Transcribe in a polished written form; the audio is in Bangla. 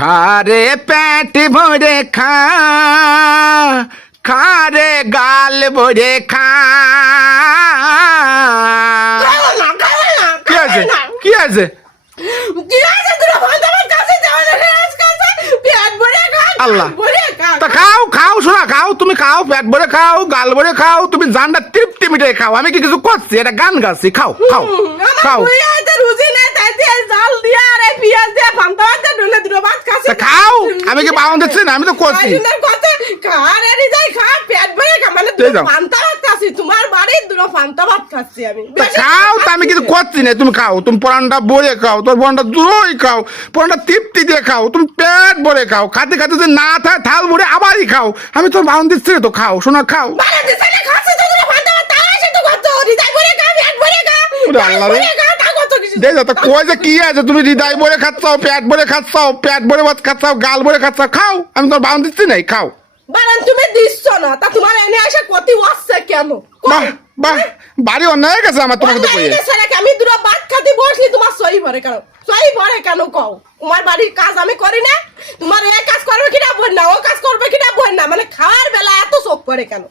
খারে পেট ভরে খা, খারে গাল ভরে খা। কি আছে কি আছে? আল্লাহ তা খাও খাও শোনা খাও, তুমি খাও, পেট ভরে খাও, গাল ভরে খাও, তুমি জানটা তৃপ্তি মিটাই খাও। আমি কি কিছু করছি? এটা গান গাচ্ছি। খাও খাও খাও খাও। আমি কি বাউন দিচ্ছি না? আমি তো করছি। খাও তা আমি কিছু করছি না। তুমি খাও, তুমি পরানটা ভরে খাও, তোর পরানটা দূরই খাও, পরানটা তৃপ্তি দিয়ে খাও, তুমি পেট ভরে খাও। খাতে খাতে যে না থাকে থাল ভরে আবারই খাও। আমি তোর বাউন দিচ্ছি তো খাও শোনা খাও। কই যে কি আছে? তুমি হৃদয় ভরে খাচ্ছাও, পেট ভরে খাচ্ছাও, পেট ভরে ভাত খাচ্ছাও, গাল ভরে খাচ্ছাও। খাও, আমি তোর বাউন দিচ্ছি নাই। খাও। তুমি দিচ্ছ না তা তোমার এনে আসা ক্ষতি হচ্ছে কেন? বাহ বাহ, বাড়ি অন্যায় হয়ে গেছে আমার তোমাকে কইয়ে। আমি দুটো ভাত খাতে বসলি তোমার সই ভরে কেন? সই ভরে কেন কও? তোমার বাড়ির কাজ আমি করি না? তোমার এই কাজ করবে কিনা বল না, ও কাজ করবে কিনা বল না, মানে খাওয়ার বেলা এত শোক করে কেন?